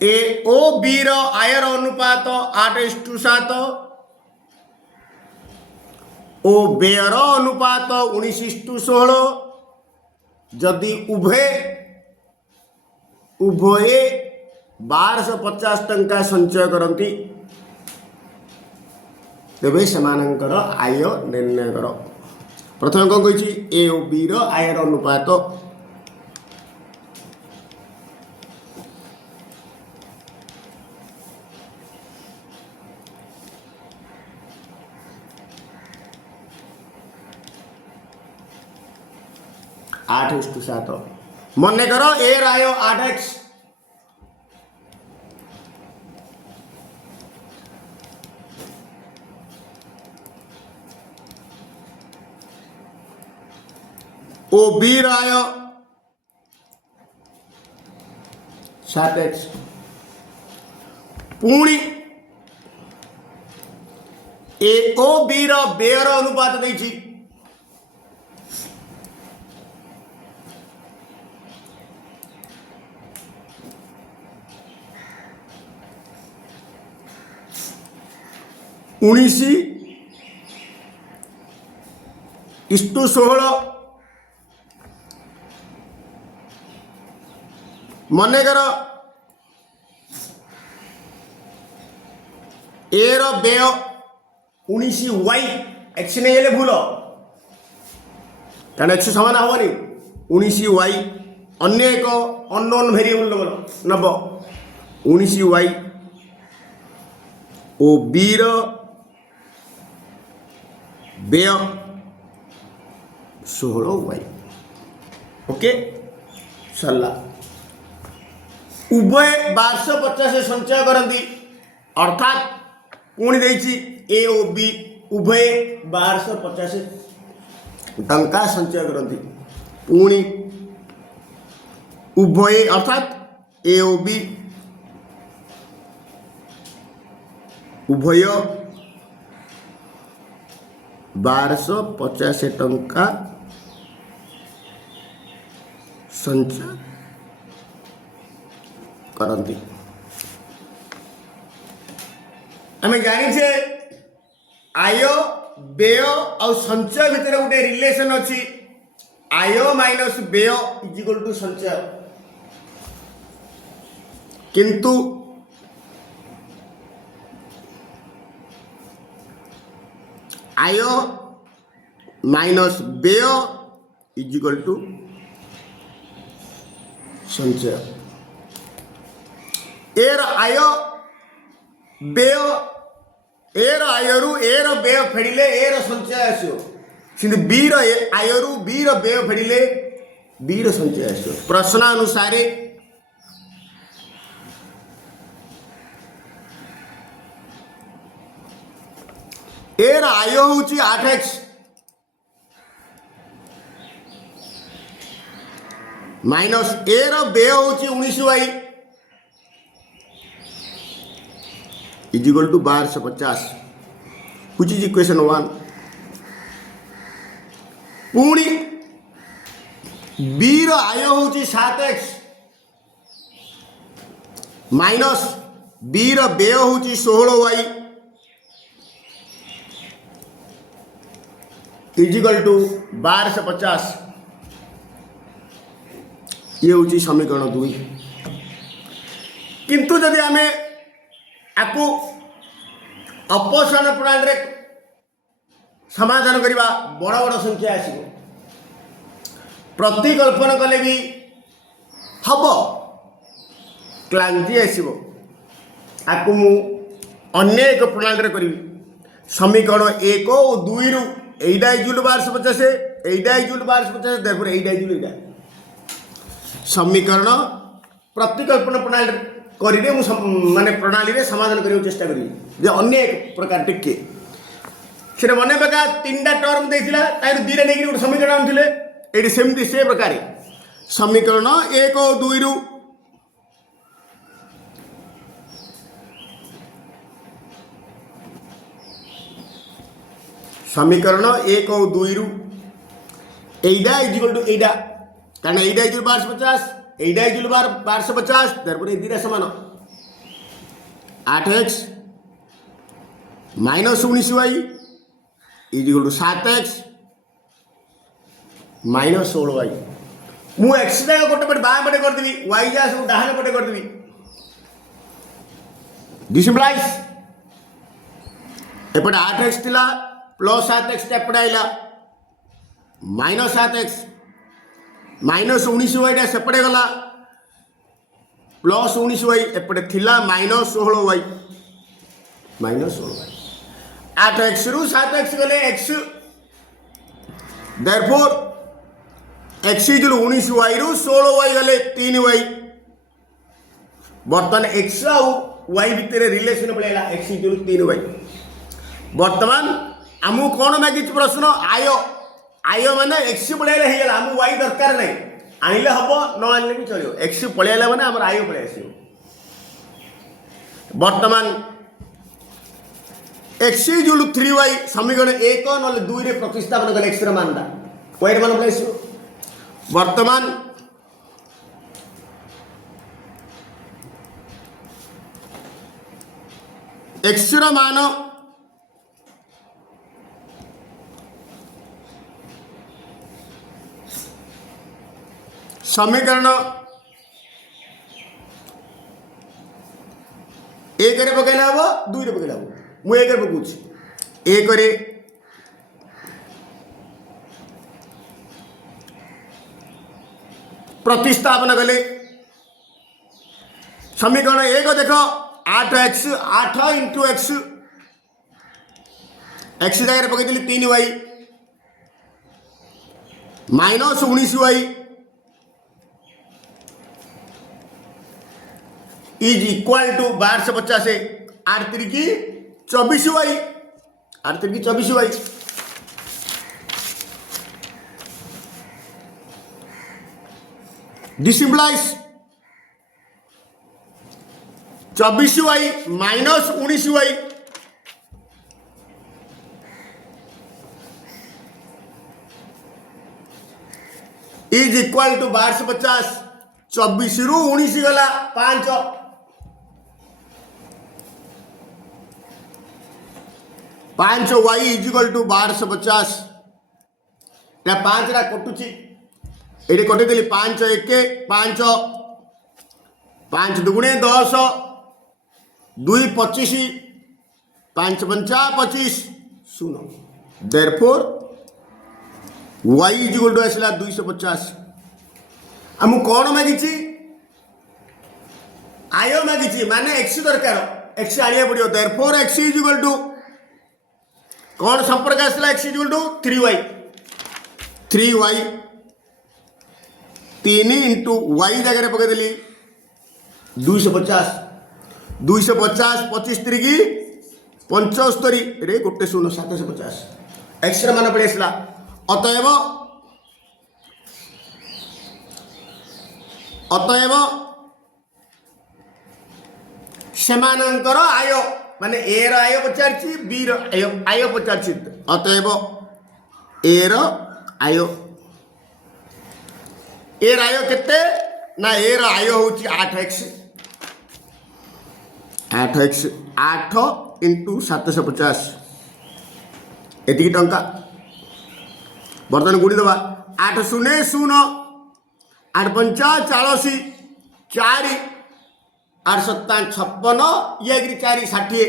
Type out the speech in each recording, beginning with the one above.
ए O B रो आयर अनुपात 8:7, ओ bear अनुपात 19:16। जदि उभय 1250 टंका संचय करती तेबे सेमानंकर आय निर्णय कर। प्रथम कौन कही ए ओ बी रो आयर अनुपात 8:7। मन कर ए आय 8x, O B I 7x, पुणी ए ओ बी रो बेयर अनुपात देछि 19:16। मनेकर ए रो व्यय 19y, एक्स नहीं गले भूल कारण एक्स समान हेनी 19y अन्य एक अननोन वेरिएबल नब 19y ओ बी रो व्यय 16y। ओके सरला उभय 1250 संचय करती अर्थात पुणी देछि ए ओ बी उभय 1250 टंका संचय करती पुणी उभय अर्थात ए ओ बी उभय 1250 टंका संचय करती। आम जाने आय व्यय और संचय भितर गोटे रिलेशन अच्छी आय माइनस व्यय इक्वल टू संचय, किंतु आय माइनस व्यय इक्वल टू संचय। एर आय व्यय एर आयरु एर व्यय फेड़िले एर संचय आसो, किंतु बी रो आयरु बी रो व्यय फेड़िले बी रो संचय आसो। प्रश्न अनुसार एर आय होची 8x माइनस एर व्यय होची 19y is equal to 1250, which is equation 1। पुणी बी रो आय होची 7x माइनस बी रो व्यय होची 16y इज इक्वल टू 1250। ये हूँ समीकरण 2। किंतु जदि आम आपको अपसारण प्रणाली समाधान करवा बड़ बड़ संख्या आसो प्रतिकल्पन कले भी हम क्लांति आसो आपको मु अन्य एक प्रणाली करी समीकरण 1 और 2 रु एटा इक्वल 1250 एटा इक्वल 1250 देयरफॉर एटा इक्वल एटा समीकरण प्रतिकल्पन प्रणाली करी माने प्रणाली रे समाधान करने चेष्टा करी जे अन्य एक प्रकार टिके से मन पका 3टा टर्म देथिला तार 2टा नेकी गोटे समीकरण आनथिले एटी सेमती से प्रकार समीकरण 1 और 2 रु समीकरण 1 और 2 रु एटा इक्वल टू एटा कारण एटा इक्वल 1250 एटा इक्वल 1250 देयरफॉर ए 2टा समान 8x minus 19y is equal to 7x minus 16y मु x जाक गोटे पटे बाम पटे करदेवी y जा सब डाहाण पटे करदेवी दिस इम्प्लाइज एपटे 8x थिला प्लस 7x एपटे आइला माइनस 7x माइनस 19y टा सेपटे गला प्लस 19y एपटे थिला minus 16y minus 16y 8x रु 7x गले x therefore x is 19y रु 16y गले 3y बर्तमान x आउ y भितर रिलेशन पड़ेगा x इज 3y बर्तमान आमु कौन मागिच प्रश्न आय आय माने x पड़ेगा हे गला आमु y दरकार नहीं आनिले हबो न आनिले भी चलियो x पड़ेला माने हमर आय पड़े आसी बर्तमान x इज 3y समीकरण 1 न 2 रे प्रतिस्थापन कले x रे मानदा y मान पड़े वर्तमान x रो मान समीकरण 1 रे पकेला हबो 2 रे पकेला हबो मु 1 रे पकुछि 1 रे प्रतिस्थापन कले समीकरण 1 देख 8x 8 इंटू x x जगह पकईली 3y minus 19y is equal to 1250 8 3 24y 8 3 24y this implies 24y minus 19y is equal to 1250 24 रु 19 गला 5 5y इज इक्वल टू 1250 5 रा कटुची ये कटेदेली 5 1 5 5 दुगुणे 10 2 25 5 5 25 सुनो therefore y is equal to आसला 250 आम कौन मागिची आय मागिची माने x दरकार x आनिया पड़ियो therefore x is equal to कौन संपर्क आसला x is equal to 3y 3y 3 into y जगह पकईदेली 250 250 25 3 75 रे गोटे 750 x मान पड़े आसला अतएव सेमानंकर आय माने ए रो आय पचारछि बी रो आय पचारछि अतएव ए रो आय ए आय केते ना ए रो आय होची 8x 8 इंटू 750 एतिकी टंका बर्तन गुड़ी दबा 8 शून्य 0 8 पंचा 40 4 8 7 56 ये 4 60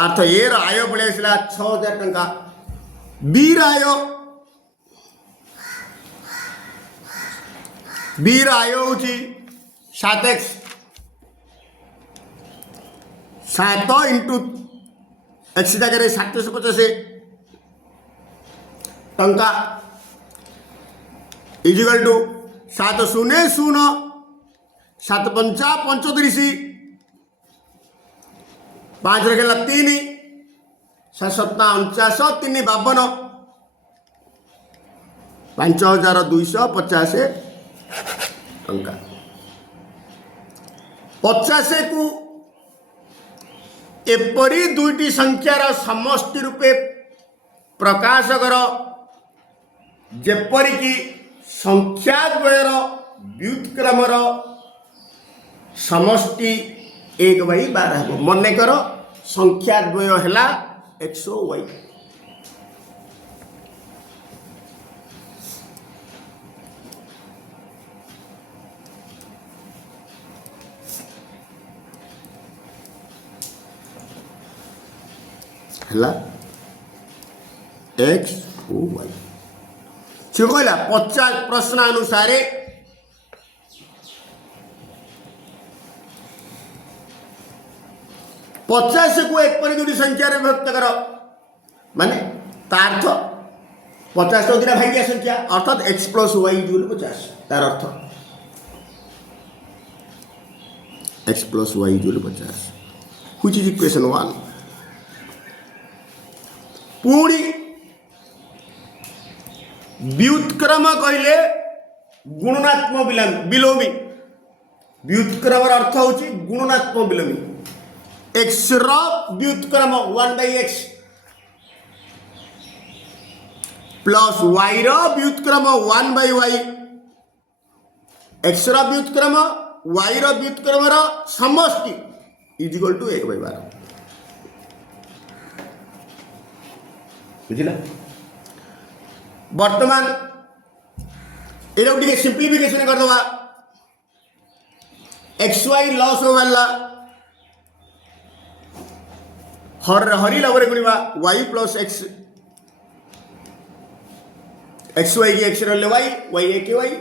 अर्थ ए रो आय पड़े आसला 6000 टंका बी रो आय होची 7x 7 इंटू x जगह 750 टंका इजिकल टू 7 शून्य 0 7 पंचा 35 5 रखेला 3 7 49 3 52 5250 टंका 50 को एपरी दुईटी संख्यार समष्टि रूपे प्रकाश कर जेपरिकी संख्याद्वयर व्युत्क्रमर समष्टि 1/12 हम मन कर संख्या द्वय है एक्स वाई है एक्स वाई से कहला 50 प्रश्न अनुसार 50 को एक पर जो संख्या विभक्त कर माने तार्थ 50 तो दिन भाग्य संख्या अर्थात एक्स प्लस वाई इक्वल 50 तार अर्थ x plus y equal 50 which is equation 1 पुणी व्युत्क्रम कहले गुणनात्मक विलोमी व्युत्क्रम अर्थ होची गुणनात्मक विलोमी एक्स रो व्युत्क्रम 1/x प्लस वाई रो व्युत्क्रम 1/y एक्स रो व्युत्क्रम वाई रो व्युत्क्रम रो समष्टि इज इक्वल टू 1/12 बुझिला वर्तमान एटा टिके सिंप्लिफिकेशन कर दवा एक्स वाई लॉस हो वाला हरी लवरे गुणिबा y plus x x y की एक्स रले वाई वाई ए के वाई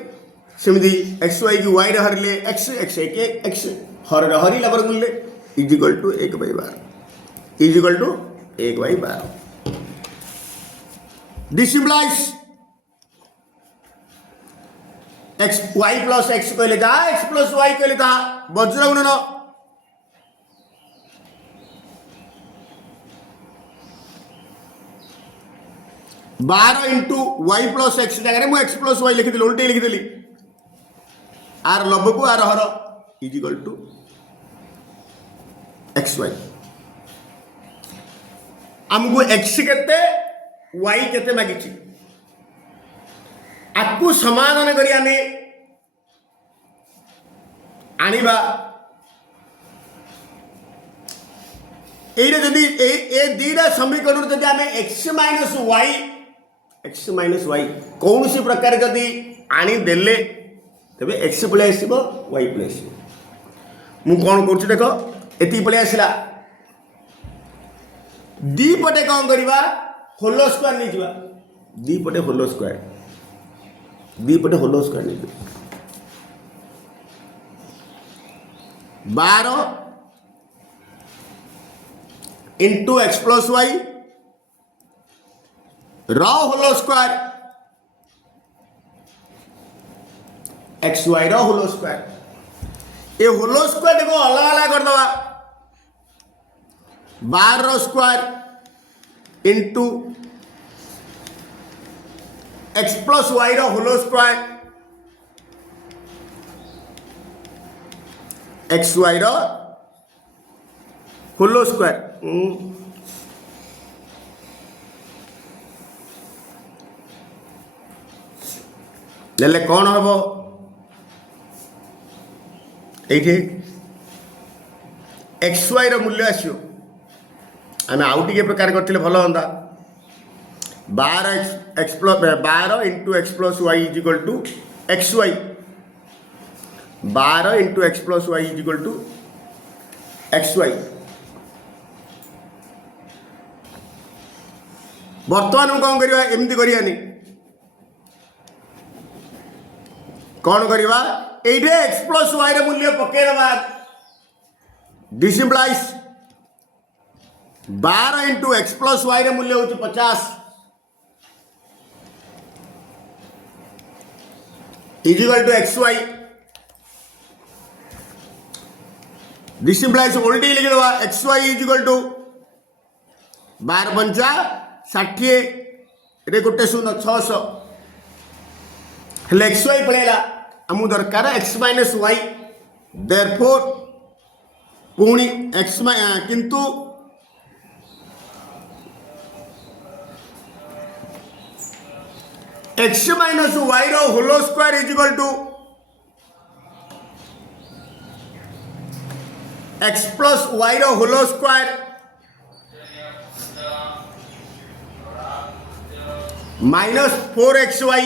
सेमदी एक्स वाई की वाई हरले एक्स एक्स ए के एक्स हरी लवर गुणले is equal to 1/12 is equal to 1/12 this implies x y plus x कहले था एक्स प्लस वाई कहले था वज्र गुणन 12 इंटू वाई प्लस एक्स जगह मुझे एक्स प्लस वाई लिखी उल्टे लिखिदेली आर लब को आर हर is equal to x Y आमको एक्स केते वाई केते मागिची आपको समाधान करी आने आनिबा एइरे जदी ए दीटा समीकरण जदी आमे एक्स माइनस वाई कौन सी प्रकार जदि आनी देले तबे एक्स पळे आसीबो वाई पळे आसीबो मु कोन करछु देखो एति पळे आसिला दी पटे कोन करबा होलो स्क्वायर नै जिबा दी पटे होलो स्क्वायर नै जिबा 12 इंटू एक्स प्लस वाई रॉ होलो स्क्वायर एक्स वाई रॉ होलो स्क्वायर ये होलो स्क्वायर को अलग अलग कर दवा 12 रो square into x plus y रो होलो स्क्वायर एक्स वाई रो होलो स्क्वायर ले कौन हम ये एक्स वाई रूल्य आसो आम आउ टे प्रकार करते भल हाँ 12 into x plus Y is equal to x Y 12 into x plus Y is equal to x Y बर्तमान कौन करवा एमती करानी कौन करवा ये एक्स प्लस वाई मूल्य पकईदबा this implies 12 into x plus y मूल्य हूँ 50 is equal to x y this implies ओल्टी लिखिदेवा x y is equal to 12 पंचा 60 गोटे 0 600 हेल्ले एक्स वाई पड़ेगा आमको दरकार एक्स माइनस वाई देयरफॉर पुणी एक्स किंतु एक्स माइनस वाई रो होलो square is equal to X plus Y whole square minus 4xy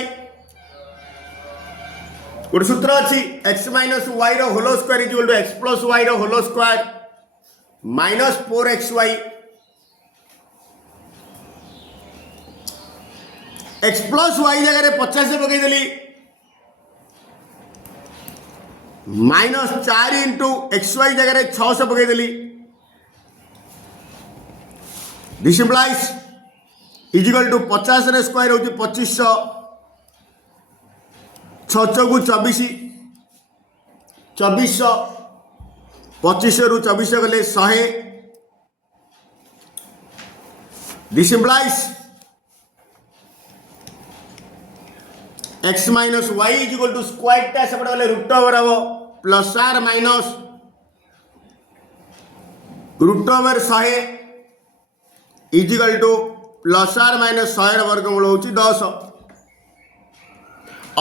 गोटे सूत्र अच्छी X minus Y whole square is to X plus Y whole square minus 4xy X plus Y जगह 50 पकईदेली minus 4 into X Y जगह 600 पकईदेली this implies equal to 50 रे square होची 2500 6 को 24 2400 2500 रु 2400 गले 100 this implies X minus Y is equal to square टा सेपटे गले रूट ओवर हम plus or minus root over 100 is equal to plus or minus 100 वर्गमूल होची 10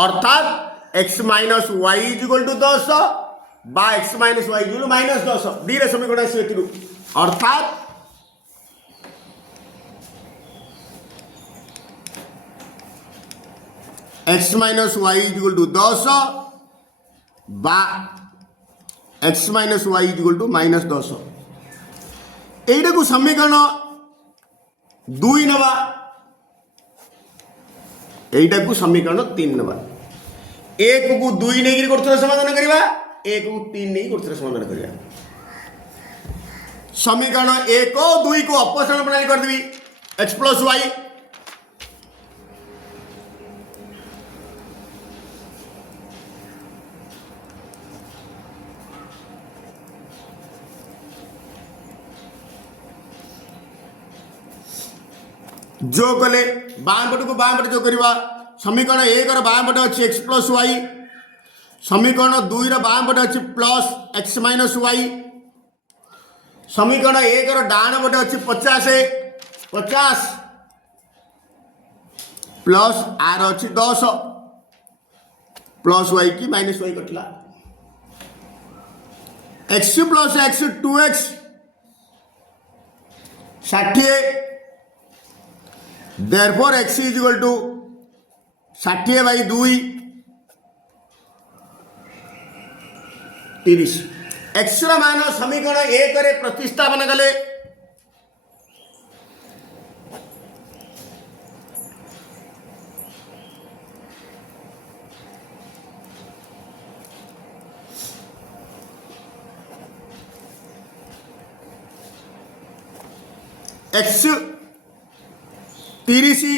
अर्थात X minus Y is equal to 10 बा X minus Y is equal to minus 10 दीरे समीकरण आसी अर्थात X minus Y is equal to 10 बा X minus Y is equal to minus 10 एटा को समीकरण 2 नवा एटा को समीकरण 3 नवा एक को 2 नहीं कर समाधान करवा एक को 3 नहीं कर समाधान करवा समीकरण 1 और 2 को अपसारण प्रणाली कर देवी एक्स प्लस वाई जो कले बाम पट को बाम पट जो करवा समीकरण 1 रो बाम पट अछि x प्लस वाई समीकरण 2 रो बाम पट अछि प्लस x माइनस वाई समीकरण 1 रो डाण पट अछि 50 प्लस आर अछि 10 प्लस वाई की minus Y catla x plus x 2x 60 therefore x is equal to 60 by 2 30 x ର मान समीकरण 1 रे प्रतिस्थापन कले x 30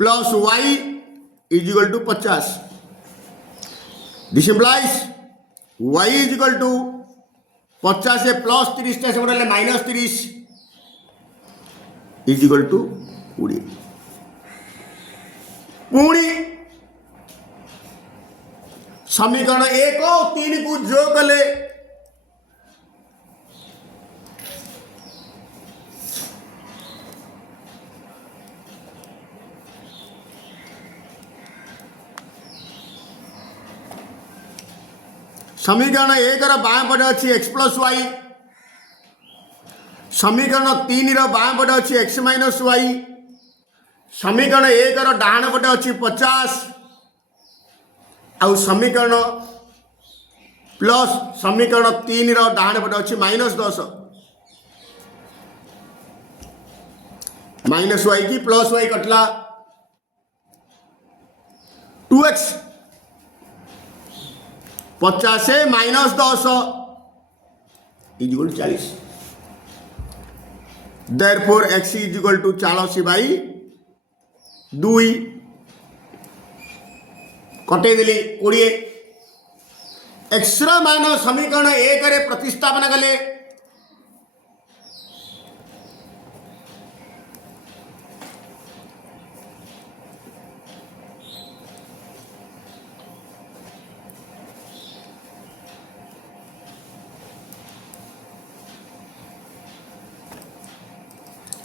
plus Y is equal to 50 this implies Y is equal to 50 से प्लस 30 टा सब माइनस 30 इज इक्वल टू 20 पुणी समीकरण 1 और 3 को जो कले समीकरण 1 रो बाम पटे अछि x प्लस वाई समीकरण 3 रो बाम पटे अछि x माइनस वाई समीकरण 1 रो डाहाण पटे अछि 50 आउ समीकरण प्लस समीकरण 3 रो डाहाण पटे अछि माइनस 10 माइनस वाई की प्लस वाई कटला 2x 50 से minus 10 is equal to 40 therefore x is equal to 40 by 2 कटे देली 20 x रा मान समीकरण 1 रे प्रतिस्थापन कले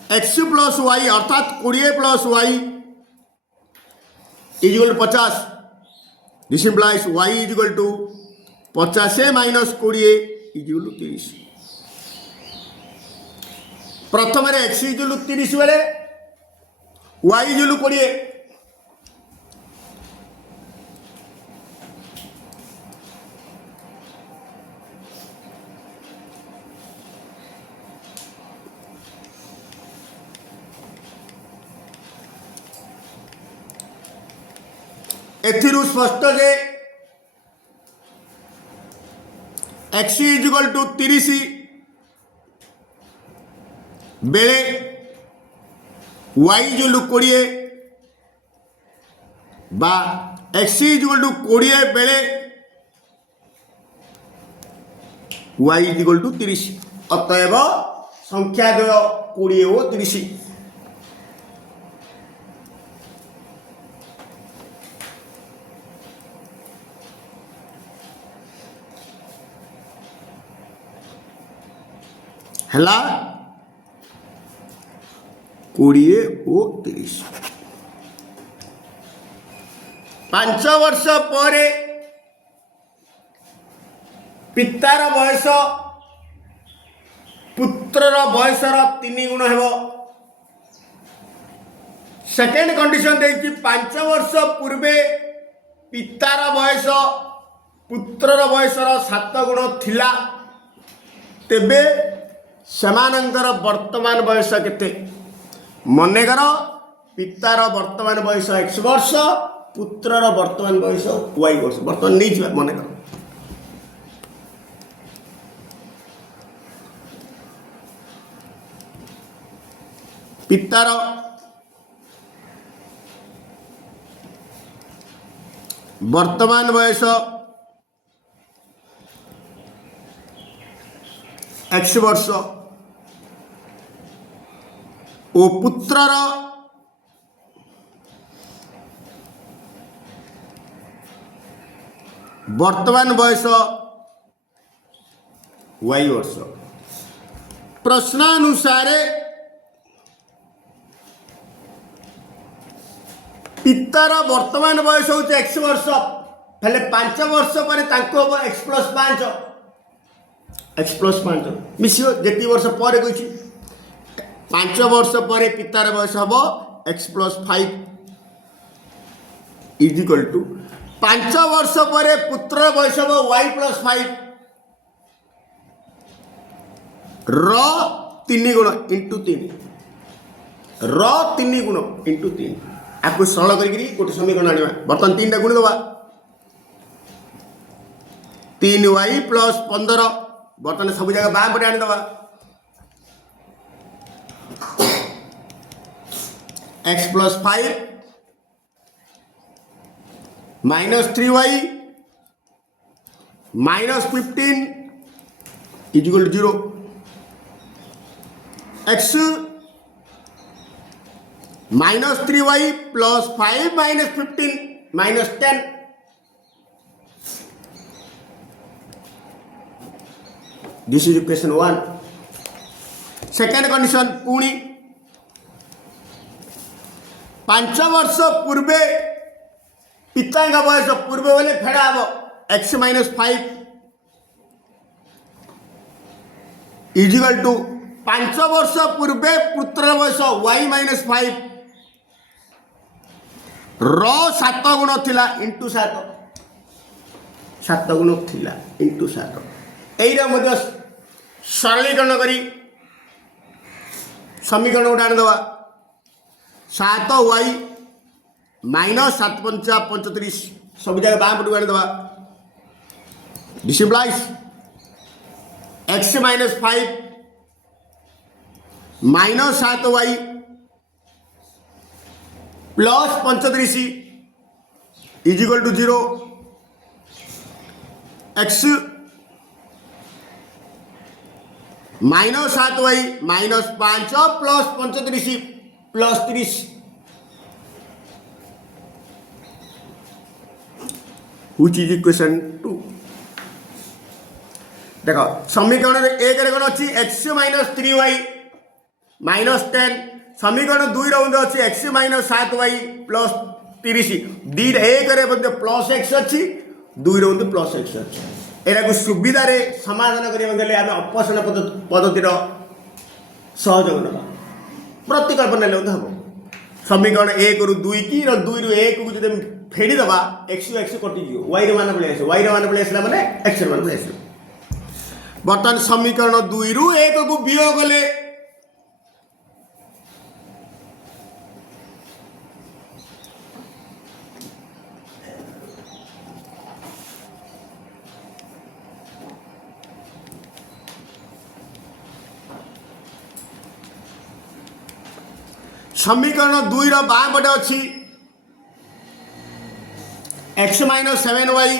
x प्लस वाई अर्थात 20 plus Y is equal to 50 this implies y is equal to 50 minus 20 is equal to 30 प्रथम एक्स इजुलु 30 बेले वाई इजुलु 20 एथिरु स्पष्ट जे एक्स इजिकल टू 30 बेले वाई इजुलु 20 बा एक्स इजिकल टू 20 बेले वाई इजिकल टू 30 अतएव संख्या द्वय 20 और 30 हला 20 और 30 5 वर्ष पर पितार बयस पुत्रर बयसर 3 गुण हेबो सेकेंड कंडीशन देखि 5 वर्ष पूर्वे पितार बयस पुत्रर बयसर 7 गुण थिला तेबे सेमानंकर वर्तमान बयस केते मनेकर पितार वर्तमान बयस x वर्ष पुत्रर वर्तमान बयस y वर्ष वर्तमान नहीं छिबा मनेकर पितार वर्तमान बयस x वर्ष ओ पुत्रर वर्तमान बयस y वर्ष प्रश्नानुसार पितार वर्तमान बयस हूँ x वर्ष हेले 5 वर्ष पर x प्लस 5 x प्लस 5 मिसियो जेती वर्ष पर कही 5 वर्ष पर पितार बयस हम x प्लस 5 इजिकल टू 5 वर्ष पर पुत्र बयस हम y प्लस 5 र 3 गुण इंटू 3 र 3 गुण इंटू 3 आपको सरल करी गोटे समीकरण आने बर्तमान 3 टा गुण दबा 3y प्लस 15 बर्तमान सब जगह बाम पटे आनी दबा x plus 5 minus 3y minus 15 equal 0 x minus 3y plus 5 minus 15 minus 10 this is equation 1 second condition पुणी 5 वर्ष पूर्वे पिता बयस पूर्व बोले फेड़ा हम x माइनस 5 इजिकल टू 5 वर्ष पूर्वे पुत्र बयस y माइनस 5 र 7 गुण थिला इंटू 7 गुण थिला इंटू 7 एइरा मध्य सरलीकरण करी समीकरण उठान दवा 7y माइनस 7 पंचा 35 सब जगह बाम पटू आनी दवा this implies x minus 5 minus 7y plus 35 equal to 0 x minus 7y minus 5 plus 35 plus 30 which is equation 2 देखो समीकरण एक रे कोन अछि x माइनस 3y माइनस 10 समीकरण 2 रे बंद अछि x माइनस 7y प्लस 30 दी एक रे बंद प्लस x अछि 2 रे बंद प्लस x अछि एरा को सुविधा रे समाधान करिया गले हम अपसरण पद्धति रो सहयोग ना प्रतिकल्पना ले हम समीकरण 1 रु 2 की 2 रु 1 को जब फेड़ी दबा x रु x कटि गयो y रे मान पळे आसे y रे मान पळे आसला माने x रे मान पळे आसे वर्तमान समीकरण 2 रु 1 को वियोग गले समीकरण 2 रो बाम पटे अछि x - 7y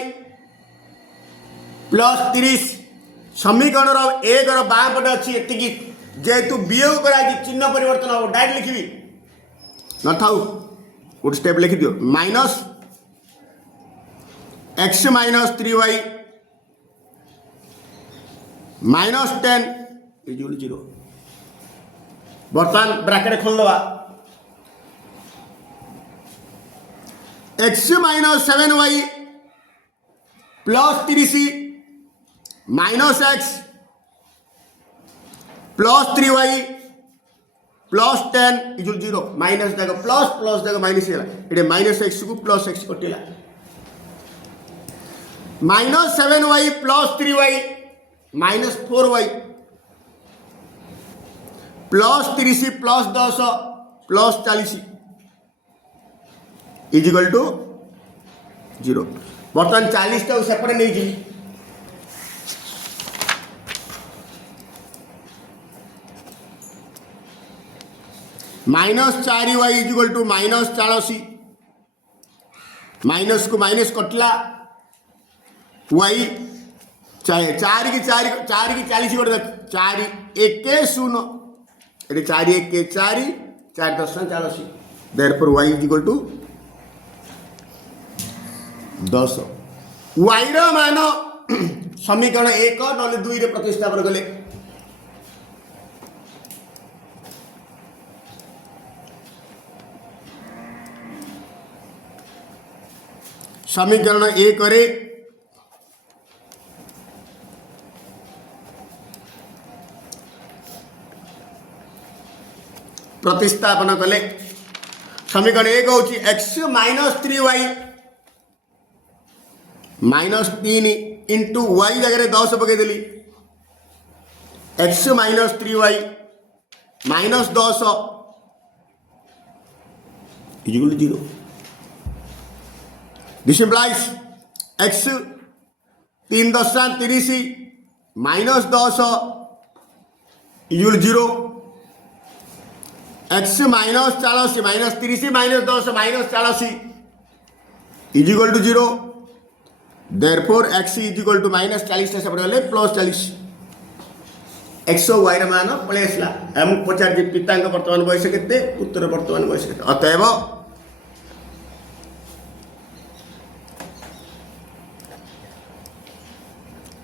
प्लस 30 समीकरण रो 1 रो बाम पटे अछि एतिकी जेतु वियोग करा कि चिन्ह परिवर्तन हो डायरेक्ट लिखिबी न थाउ गुड स्टेप लिखि दियो minus x - 3y minus 10 equal 0 बर्तमान ब्रैकेट खोल दवा x - 7y plus 30 minus x plus 3y plus 10 equal 0 minus देखो प्लस प्लस देखो माइनस ये माइनस x को प्लस x कटिला minus 7y plus 3y minus 4y plus 30 plus 10 plus 40 is equal to 0 बर्तमान 40 टा सेपरे नहीं जी minus 4y is equal to minus 40 minus को माइनस कटला y 4 की 40 गोटे 4 1 0 ये 4 1 4 4 10 40 therefore y is equal to 10 y रो मान समीकरण 1 नले 2 रे प्रतिस्थापन कले समीकरण 1 रे प्रतिस्थापन कले समीकरण 1 होची x - 3y minus 3 into y जगह 10 पकई देली x - 3y minus 10 equal to 0 this implies x 3 10 30 minus 10 equal 0 x minus 40 minus 30 minus 10 minus 40 is equal to 0 therefore x is equal to minus 40 से पड़े प्लस 40 x और y मान पळे आसला हम पचार जे पिता का वर्तमान बयस केते पुत्र वर्तमान बयस केते अतएव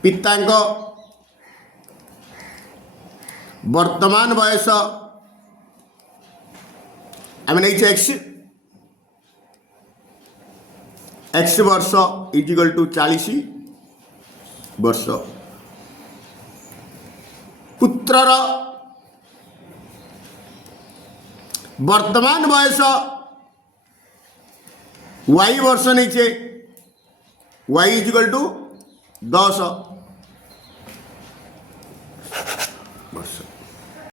पिता वर्तमान बयस आम नहीं x वर्ष इज इक्वल टू 40 वर्ष पुत्रर वर्तमान बयस y वर्ष नहीं y इज इक्वल टू 10 वर्ष